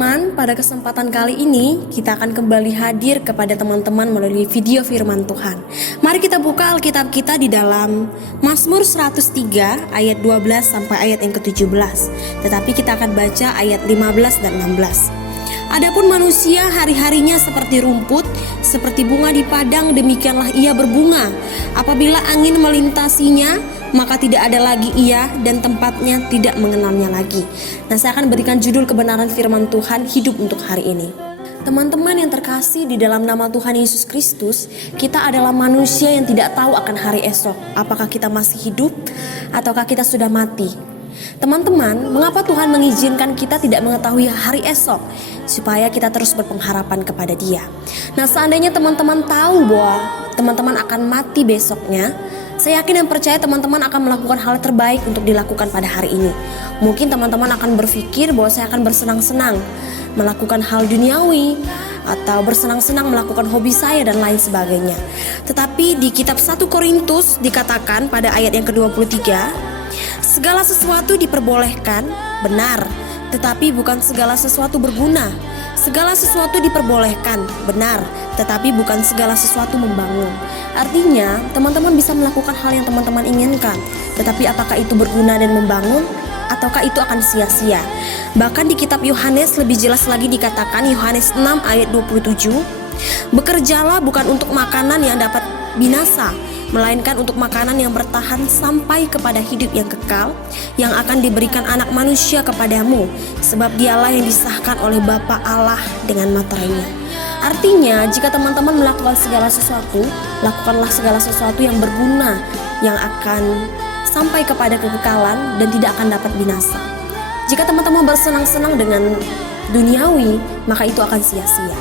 teman-teman, pada kesempatan kali ini kita akan kembali hadir kepada teman-teman melalui video firman Tuhan. Mari kita buka Alkitab kita di dalam Mazmur 103 ayat 12 sampai ayat yang ke-17. Tetapi kita akan baca ayat 15 dan 16. Adapun manusia hari-harinya seperti rumput, seperti bunga di padang, demikianlah ia berbunga. Apabila angin melintasinya, maka tidak ada lagi ia dan tempatnya tidak mengenalnya lagi. Nah, saya akan berikan judul kebenaran firman Tuhan hidup untuk hari ini. Teman-teman yang terkasih, di dalam nama Tuhan Yesus Kristus, kita adalah manusia yang tidak tahu akan hari esok. Apakah kita masih hidup ataukah kita sudah mati? Teman-teman, mengapa Tuhan mengizinkan kita tidak mengetahui hari esok? Supaya kita terus berpengharapan kepada Dia. Nah, seandainya teman-teman tahu bahwa teman-teman akan mati besoknya, saya yakin dan percaya teman-teman akan melakukan hal terbaik untuk dilakukan pada hari ini. Mungkin teman-teman akan berpikir bahwa saya akan bersenang-senang melakukan hal duniawi, atau bersenang-senang melakukan hobi saya dan lain sebagainya. Tetapi di kitab 1 Korintus dikatakan pada ayat yang ke-23, segala sesuatu diperbolehkan, benar, tetapi bukan segala sesuatu berguna. Segala sesuatu diperbolehkan, benar, tetapi bukan segala sesuatu membangun. Artinya, teman-teman bisa melakukan hal yang teman-teman inginkan, tetapi apakah itu berguna dan membangun, ataukah itu akan sia-sia? Bahkan di kitab Yohanes lebih jelas lagi dikatakan, Yohanes 6 ayat 27, bekerjalah bukan untuk makanan yang dapat binasa, melainkan untuk makanan yang bertahan sampai kepada hidup yang kekal, yang akan diberikan anak manusia kepadamu, sebab dialah yang disahkan oleh Bapa Allah dengan materainya. Artinya, jika teman-teman melakukan segala sesuatu, lakukanlah segala sesuatu yang berguna, yang akan sampai kepada kekekalan dan tidak akan dapat binasa. Jika teman-teman bersenang-senang dengan duniawi, maka itu akan sia-sia.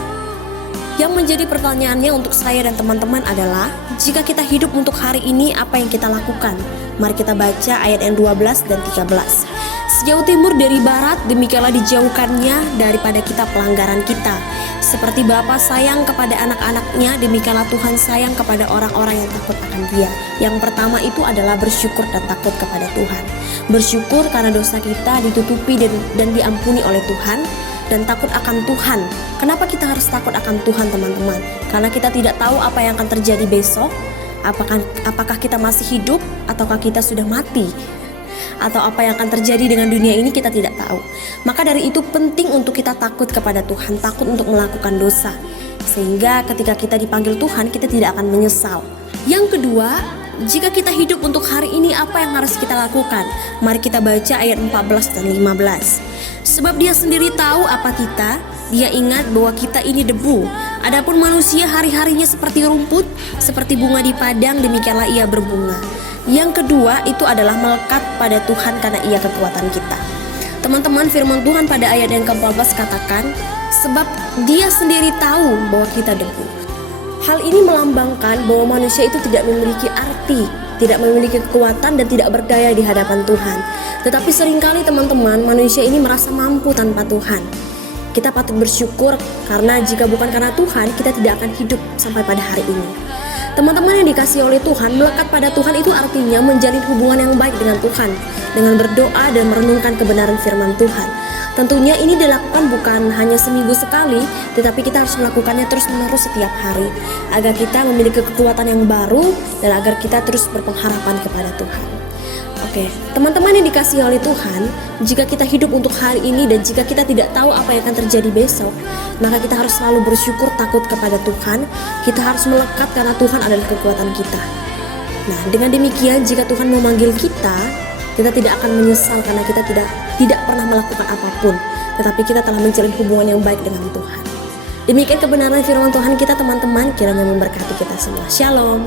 Yang menjadi pertanyaannya untuk saya dan teman-teman adalah, jika kita hidup untuk hari ini, apa yang kita lakukan? Mari kita baca ayat yang 12 dan 13. Sejauh timur dari barat, demikianlah dijauhkannya daripada kita pelanggaran kita. Seperti Bapa sayang kepada anak-anaknya, demikianlah Tuhan sayang kepada orang-orang yang takut akan Dia. Yang pertama itu adalah bersyukur dan takut kepada Tuhan. Bersyukur karena dosa kita ditutupi dan diampuni oleh Tuhan, dan takut akan Tuhan. Kenapa kita harus takut akan Tuhan, teman-teman? Karena kita tidak tahu apa yang akan terjadi besok. Apakah kita masih hidup ataukah kita sudah mati? Atau apa yang akan terjadi dengan dunia ini kita tidak tahu. Maka dari itu penting untuk kita takut kepada Tuhan, takut untuk melakukan dosa, sehingga ketika kita dipanggil Tuhan, kita tidak akan menyesal. Yang kedua, jika kita hidup untuk hari ini, apa yang harus kita lakukan? Mari kita baca ayat 14 dan 15. Sebab Dia sendiri tahu apa kita, Dia ingat bahwa kita ini debu. Adapun manusia hari-harinya seperti rumput, seperti bunga di padang, demikianlah ia berbunga. Yang kedua itu adalah melekat pada Tuhan karena Ia kekuatan kita. Teman-teman, firman Tuhan pada ayat yang ke-14 katakan, sebab Dia sendiri tahu bahwa kita debu. Hal ini melambangkan bahwa manusia itu tidak memiliki arti, tidak memiliki kekuatan dan tidak berdaya di hadapan Tuhan. Tetapi seringkali teman-teman, manusia ini merasa mampu tanpa Tuhan. Kita patut bersyukur karena jika bukan karena Tuhan, kita tidak akan hidup sampai pada hari ini. Teman-teman yang dikasihi oleh Tuhan, melekat pada Tuhan itu artinya menjalin hubungan yang baik dengan Tuhan, dengan berdoa dan merenungkan kebenaran firman Tuhan. Tentunya ini dilakukan bukan hanya seminggu sekali, tetapi kita harus melakukannya terus-menerus setiap hari, agar kita memiliki kekuatan yang baru dan agar kita terus berpengharapan kepada Tuhan. Oke, teman-teman yang dikasihi oleh Tuhan, jika kita hidup untuk hari ini dan jika kita tidak tahu apa yang akan terjadi besok, maka kita harus selalu bersyukur, takut kepada Tuhan. Kita harus melekat karena Tuhan adalah kekuatan kita. Nah, dengan demikian jika Tuhan memanggil kita tidak akan menyesal karena kita tidak pernah melakukan apapun, tetapi kita telah menjalin hubungan yang baik dengan Tuhan. Demikian kebenaran firman Tuhan kita, teman-teman, kiranya memberkati kita semua. Shalom.